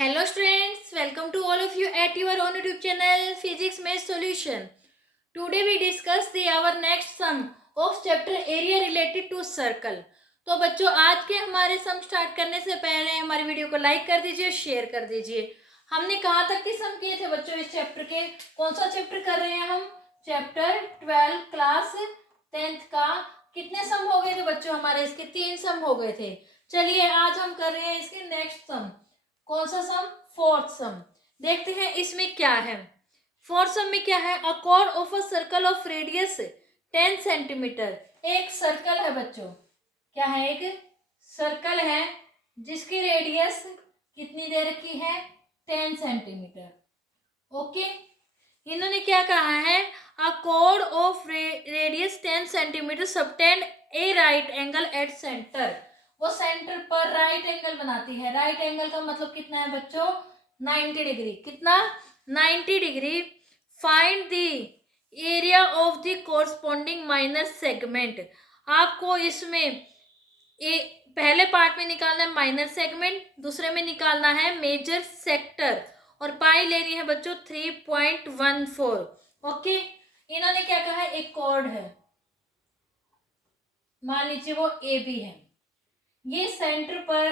Hello students, welcome to all of you at your own YouTube channel Physics Math Solution. Today we discuss our next sum of chapter area related to circle. तो बच्चों आज के हमारे सम start करने से पहले हमारी video को लाइक कर दीजिए, शेयर कर दीजिए। हमने कहाँ तक के सम किए थे बच्चों इस चैप्टर के? कौन सा चैप्टर कर रहे हैं हम? चैप्टर 12 क्लास 10th का। कितने सम हो गए थे बच्चों हमारे? इसके 3 सम हो गए थे। चलिए आज हम कर रहे हैं इसके नेक्स्ट सम। कौन सा सम? फोर्थ सम। देखते हैं इसमें क्या है। फोर्थ सम में क्या है? अ cord of a circle of radius 10 centimetre. एक सर्कल है बच्चों, क्या है? एक सर्कल है जिसकी रेडियस कितनी दे रखी है? 10 सेंटीमीटर। ओके, इन्होंने क्या कहा है? अ cord of radius 10 centimetre subtend A right angle at centre. वो सेंटर पर राइट एंगल बनाती है। राइट एंगल का मतलब कितना है बच्चों? 90 डिग्री। कितना? 90 degree. Find the area of the corresponding minor segment. आपको इसमें पहले पार्ट में निकालना है माइनर सेगमेंट, दूसरे में निकालना है मेजर सेक्टर, और पाई लेनी है बच्चों 3.14। ओके, इन्होंने क्या कहा है? एक कॉर्ड है, मान लीजिए वो ए बी है। ये सेंटर पर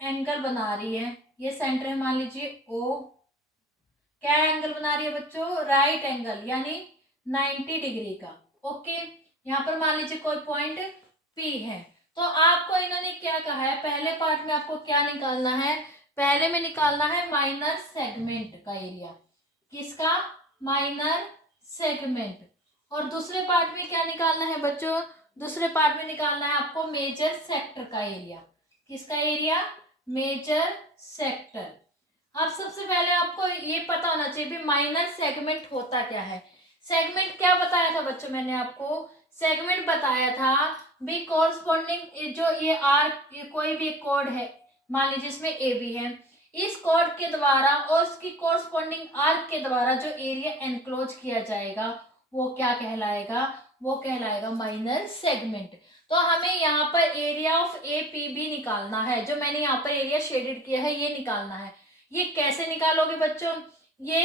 एंगल बना रही है। ये सेंटर है, मान लीजिए ओ। क्या एंगल बना रही है बच्चों? राइट एंगल, यानी 90 डिग्री का। ओके, यहाँ पर मान लीजिए कोई पॉइंट पी है। तो आपको इन्होंने क्या कहा है? पहले पार्ट में आपको क्या निकालना है? पहले में निकालना है माइनर सेगमेंट का एरिया। किसका? Minor segment. और दूसरे पार्ट में क्या निकालना है बच्चों? दूसरे पार्ट में निकालना है आपको मेजर सेक्टर का एरिया। किसका एरिया? Major sector. अब सबसे पहले आपको ये पता होना चाहिए भी माइनर सेगमेंट होता क्या है। सेगमेंट क्या बताया था बच्चों? मैंने आपको सेगमेंट बताया था भी कॉरस्पॉन्डिंग, जो ये आर्क, ये कोई भी कोड है, मान लीजिए इसमें ए बी है, इस कोड के द्वारा और उसकी कॉरस्पॉन्डिंग आर्क के द्वारा जो एरिया एनक्लोज किया जाएगा वो क्या कहलाएगा? वो कहलाएगा माइनर सेगमेंट। तो हमें यहाँ पर area of A P B निकालना है। जो मैंने यहाँ पर एरिया शेडेड किया है ये निकालना है। ये कैसे निकालोगे बच्चों? ये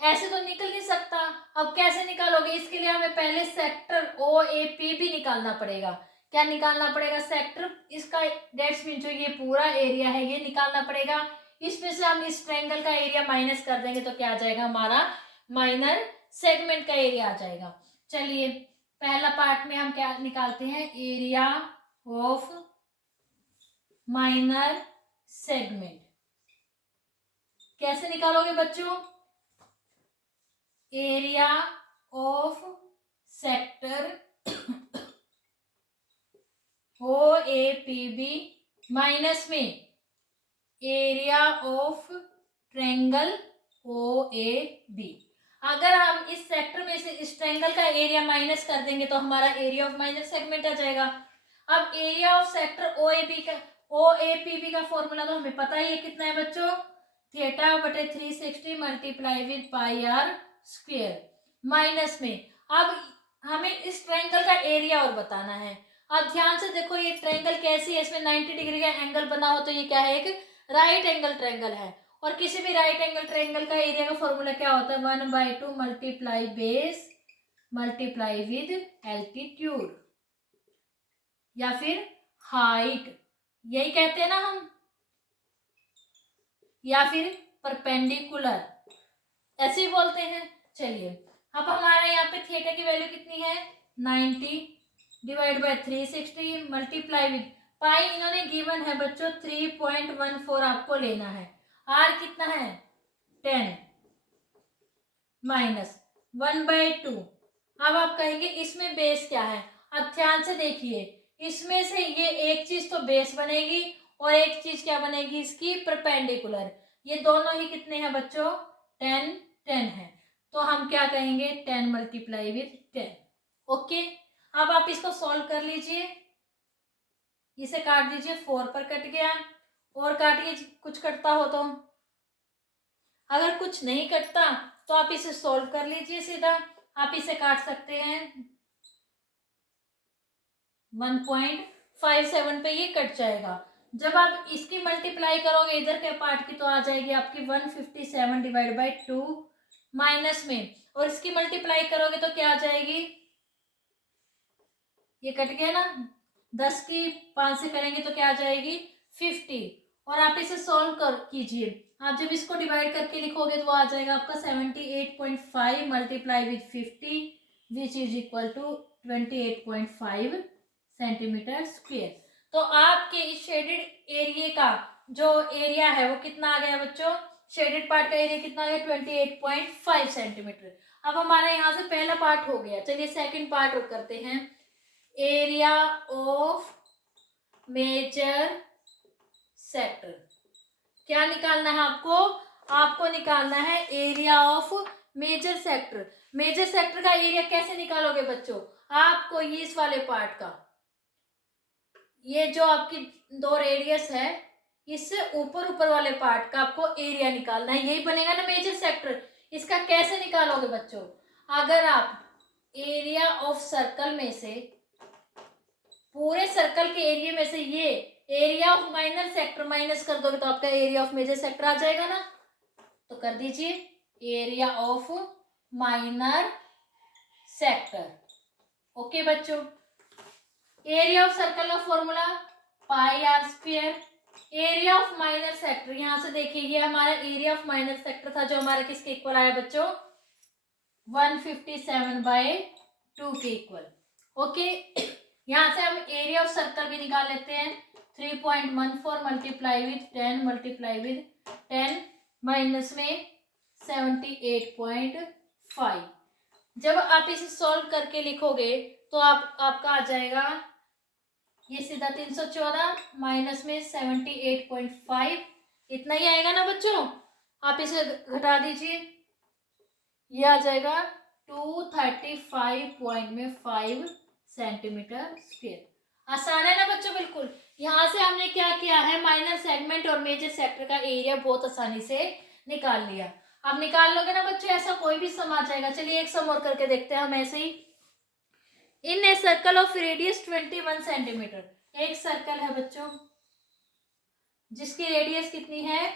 ऐसे तो निकल नहीं सकता। अब कैसे निकालोगे? इसके लिए हमें पहले sector O A P B निकालना पड़ेगा। क्या निकालना पड़ेगा? सेक्टर, इसका डेट्स मीन जो ये पूरा एरिया है ये निकालना पड़ेगा। इसमें से हम इस ट्रायंगल का एरिया माइनस कर देंगे तो क्या आ जाएगा? हमारा माइनर सेगमेंट का एरिया आ जाएगा। चलिए पहला पार्ट में हम क्या निकालते हैं? Area of minor segment. कैसे निकालोगे बच्चों? Area of sector O A P B minus में area of triangle O A B. अगर हम इस सेक्टर में से इस ट्रायंगल का एरिया माइनस कर देंगे तो हमारा एरिया ऑफ माइनर सेगमेंट आ जाएगा। अब area of sector O A B का, ओ ए पी बी का फॉर्मूला तो हमें पता ही है, कितना है बच्चों? थीटा बटे 360 multiply with pi r square. Minus में अब हमें इस ट्रायंगल का एरिया और बताना है। अब ध्यान से देखो ये ट्रायंगल कैसी है? इसमें 90 डिग्री का एंगल बना हो तो ये क्या है? एक राइट एंगल ट्रायंगल है। और किसी भी राइट एंगल ट्रायंगल का एरिया का फॉर्मूला क्या होता है? 1/2 multiply base multiply with altitude या फिर हाइट, यही कहते हैं ना हम, या फिर परपेंडिकुलर, ऐसे ही बोलते हैं। चलिए अब हमारा यहाँ पे थीटा की वैल्यू कितनी है? 90 डिवाइड बाय 360 मल्टीप्लाई विद पाई, इन्होंने गिवन है बच्चों 3.14 आपको लेना है। आर कितना है? 10 माइनस 1/2। अब आप कहेंगे इसमें बेस क्या है? अब ध्यान से देखिए, इसमें से ये एक चीज तो बेस बनेगी और एक चीज क्या बनेगी? इसकी परपेंडिकुलर। ये दोनों ही कितने हैं बच्चों? 10 10 है। तो हम क्या कहेंगे? 10 मल्टीप्लाई विद 10। ओके, अब आप इसको सॉल्व कर लीजिए। इसे काट दीजिए, 4 पर कट गया, और काटिए कुछ कटता हो तो। अगर कुछ नहीं कटता तो आप इसे सॉल्व कर लीजिए सीधा। आप इसे काट सकते हैं 1.57 पे, ये कट जाएगा। जब आप इसकी मल्टीप्लाई करोगे इधर के पार्ट की तो आ जाएगी आपकी 157 डिवाइड बाई 2 माइनस में, और इसकी मल्टीप्लाई करोगे तो क्या आ जाएगी, ये कट गया ना, 10 की 5 से करेंगे तो क्या आ जाएगी 50। और आप इसे सॉल्व कर कीजिए, आप जब इसको डिवाइड करके लिखोगे तो वो आ जाएगा आपका 78.5 multiply with 50 which is equal to 28.5 centimetre square. तो आपके इस शेडेड एरिया का जो एरिया है वो कितना आ गया बच्चों, शेडेड पार्ट का एरिया कितना आ गया 28.5 सेंटीमीटर। अब हमारा यहाँ से पहला पार्ट हो गया, चलिए सेकंड पार्ट करते हैं। एरिया ऑफ मेजर सेक्टर, क्या निकालना है आपको, आपको निकालना है area of major sector. Major sector का एरिया कैसे निकालोगे बच्चों, आपको ये इस वाले पार्ट का, ये जो आपकी दो रेडियस है इससे ऊपर वाले पार्ट का आपको एरिया निकालना है, यही बनेगा ना मेजर सेक्टर। इसका कैसे निकालोगे बच्चों, अगर आप एरिया ऑफ सर्कल में से, पूरे सर्कल के एरिया में से ये area of minor sector minus कर दोगे तो आपका एरिया ऑफ मेजर सेक्टर आ जाएगा ना। तो कर दीजिए area of minor sector. Okay बच्चों, एरिया ऑफ सर्कल का formula pi r square, area of minor sector, यहां से देखिए ये हमारा एरिया ऑफ माइनर सेक्टर था जो हमारा किसके इक्वल आया बच्चों 157/2 के इक्वल। ओके, यहां से हम एरिया ऑफ सर्कल भी निकाल लेते हैं, 3.14 multiply with 10 multiply with 10 minus में 78.5। जब आप इसे सॉल्व करके लिखोगे तो आपका आ जाएगा ये सीधा 314 माइनस में 78.5, इतना ही आएगा ना बच्चों। आप इसे घटा दीजिए, ये आ जाएगा 235.5 सेंटीमीटर स्क्वायर। आसान है ना बच्चों, बिल्कुल। यहाँ से हमने क्या किया है, माइनर सेगमेंट और मेजर सेक्टर का एरिया बहुत आसानी से निकाल लिया। अब निकाल लोगे ना बच्चों, ऐसा कोई भी सम आ जाएगा। चलिए एक सम और करके देखते हैं हम ऐसे ही। In a circle of radius 21 centimetre, एक सर्कल है बच्चों जिसकी रेडियस कितनी है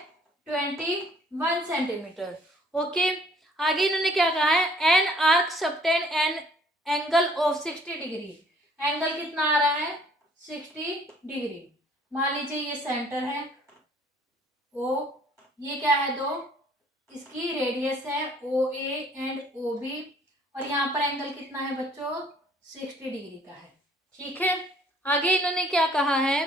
21 सेंटीमीटर। ओके, आगे इन्होंने क्या कहा है, an arc subtend an angle of 60 degree, angle कितना आ रहा है 60 डिग्री। मान लीजिए ये सेंटर है ओ, ये क्या है दो, इसकी रेडियस है ओ ए एंड ओ बी, और यहाँ पर एंगल कितना है बच्चों 60 डिग्री का है। ठीक है, आगे इन्होंने क्या कहा है,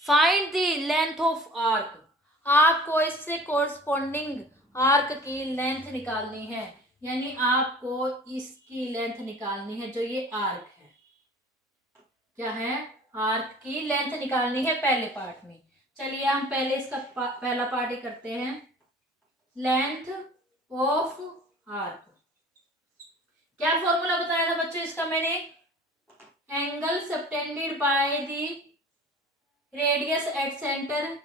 find the length of arc, आपको इससे कोरस्पॉन्डिंग आर्क की लेंथ निकालनी है, यानी आपको इसकी लेंथ निकालनी है, जो ये आर्क है, क्या है आर्क की लेंथ निकालनी है पहले पार्ट में। चलिए हम पहले इसका पहला पार्ट ही करते हैं, लेंथ ऑफ आर्क। क्या फॉर्मूला बताया था बच्चों इसका मैंने, angle subtended by the radius at centre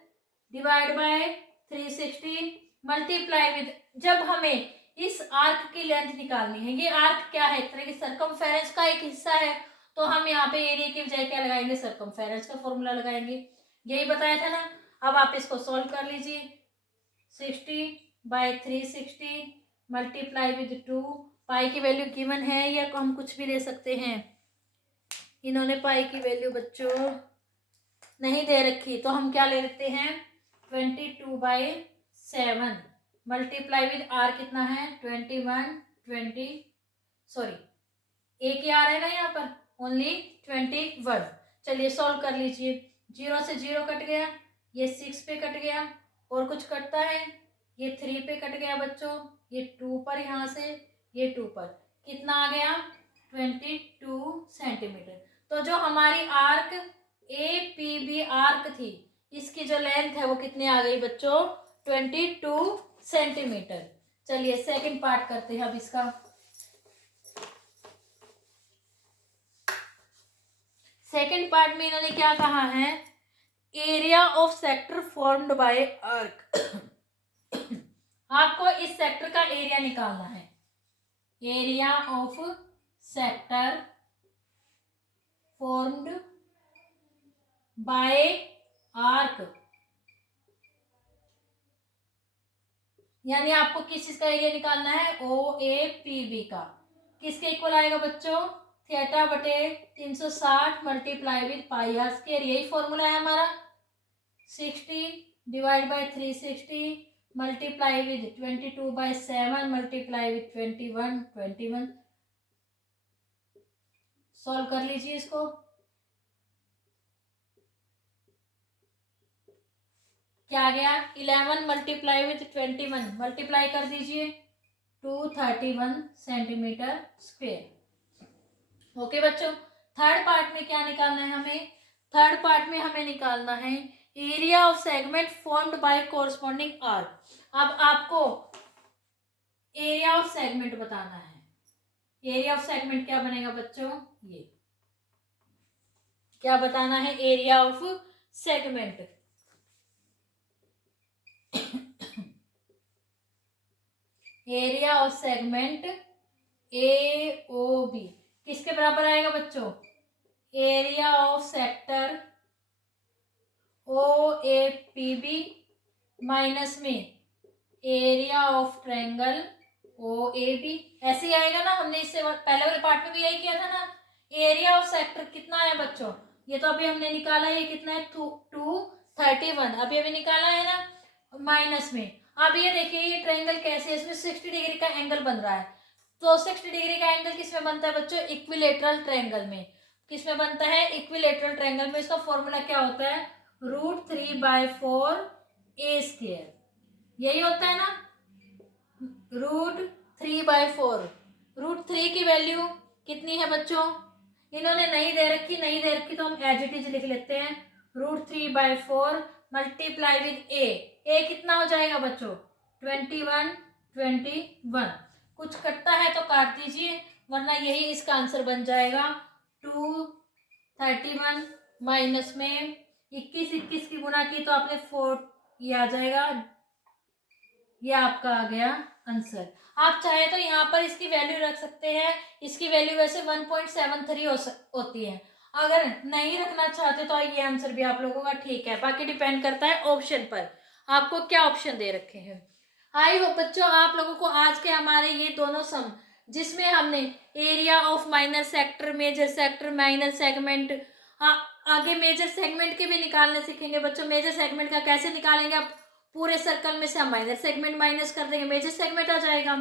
divide by 360 multiply with, जब हमें इस आर्क की लेंथ निकालनी है, ये आर्क क्या है एक तरह की सर्कमफेरेंस का एक हिस्सा है, तो हम यहाँ पे एरिया की बजाय क्या लगाएंगे सर्कमफेरेंस का फॉर्मूला लगाएंगे, यही बताया था ना। अब आप इसको सॉल्व कर लीजिए, 60/360 मल्टीप्लाई विद 2, पाई की वैल्यू गिवन है या हम कुछ भी ले सकते हैं, इन्होंने पाई की वैल्यू बच्चों नहीं दे रखी, तो हम क्या ले लेते हैं 22/7 मल्टीप्लाई विद आर कितना है 21 सॉरी एक ही आ रहा है ना यहाँ पर ओनली 21। चलिए सॉल्व कर लीजिए, 0 से 0 कट गया, ये 6 पे कट गया, और कुछ कटता है, ये 3 पे कट गया बच्चों, ये 2 पर, यहाँ से ये 2 पर, कितना आ गया 22 सेंटीमीटर। तो जो हमारी arc A P B arc थी, इसकी जो लेंथ है वो कितनी आ गई बच्चों 22 सेंटीमीटर। चलिए सेकंड पार्ट करते हैं अब इसका। सेकंड पार्ट में इन्होंने क्या कहा है, area of sector formed by arc. आपको इस सेक्टर का एरिया निकालना है, area of sector formed by arc, यानी आपको किस चीज का एरिया निकालना है, ओ ए पी बी का। किसके इक्वल आएगा बच्चों, थीटा बटे 360 multiply with pi r square, यही फॉर्मूला है हमारा। 60 divide by 360 multiply with 22/7 multiply with 21 solve कर लीजिए इसको। क्या आ गया, 11 मल्टीप्लाई विद 21 मल्टीप्लाई कर दीजिए, 231 सेंटीमीटर स्क्वेयर। ओके बच्चों, थर्ड पार्ट में क्या निकालना है हमें, थर्ड पार्ट में हमें निकालना है area of segment formed by corresponding arc. अब आपको एरिया ऑफ सेगमेंट बताना है। एरिया ऑफ सेगमेंट क्या बनेगा बच्चों, ये क्या बताना है, area of segment. Area of segment A O B किसके बराबर आएगा बच्चों, area of sector O A P B minus में area of triangle O A B. ऐसे ही आएगा ना, हमने इससे पहले वाले पार्ट में भी यही किया था ना। एरिया ऑफ सेक्टर कितना है बच्चों, ये तो अभी हमने निकाला है, ये कितना है 231, अभी अभी निकाला है ना, माइनस में। अब ये देखिए ये ट्रायंगल कैसे है, इसमें 60 डिग्री का एंगल बन रहा है। तो 60 डिग्री का एंगल किसमें बनता है बच्चों, इक्विलेटरल ट्रायंगल में। किसमें बनता है, इक्विलेटरल ट्रायंगल में। इसका फॉर्मूला क्या होता है, √3/4 ए स्क्वायर, यही होता है ना, √3/4। √3 की वैल्यू कितनी है बच्चों, इन्होंने नहीं दे रखी, नहीं दे रखी तो हम एज इट इज लिख लेते हैं, √3/4 मल्टीप्लाई विद ए कितना हो जाएगा बच्चों, 21 कुछ कटता है तो काट दीजिए, वरना यही इसका आंसर बन जाएगा। 231 माइनस में 21 की गुना की तो आपने 4, ये आ जाएगा, ये आपका आ गया आंसर। आप चाहे तो यहाँ पर इसकी वैल्यू रख सकते हैं, इसकी वैल्यू वैसे 1.73 होती है। अगर नहीं रखना चाहते तो ये आंसर भी आप लोगों का ठीक है, बाकी डिपेंड करता है ऑप्शन पर, आपको क्या ऑप्शन दे रखे हैं। आई होप बच्चों आप लोगों को आज के हमारे ये दोनों सम, जिसमें हमने area of minor sector, major sector, minor segment, आगे मेजर सेगमेंट के भी निकालने सीखेंगे बच्चों। मेजर सेगमेंट का कैसे निकालेंगे, आप पूरे सर्कल में से हम माइनर सेगमेंट माइनस कर देंगे, मेजर सेगमेंट आ जाएगा।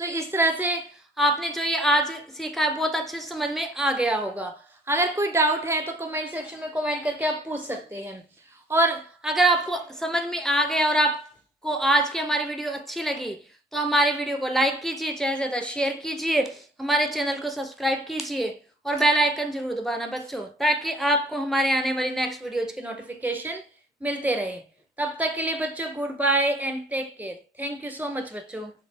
तो इस तरह से आपने जो ये आज सीखा है बहुत अच्छे से समझ में आ गया होगा। अगर कोई डाउट है तो कमेंट सेक्शन में कमेंट करके आप पूछ सकते हैं। और अगर आपको समझ में आ गया और आपको आज की हमारी वीडियो अच्छी लगी तो हमारे वीडियो को लाइक कीजिए, ज़्यादा से ज़्यादा शेयर कीजिए, हमारे चैनल को सब्सक्राइब कीजिए और बेल आइकन जरूर दबाना बच्चों, ताकि आपको हमारे आने वाली नेक्स्ट वीडियोज की नोटिफिकेशन मिलते रहे। तब तक के लिए बच्चों good bye and take care. Thank you so much बच्चों।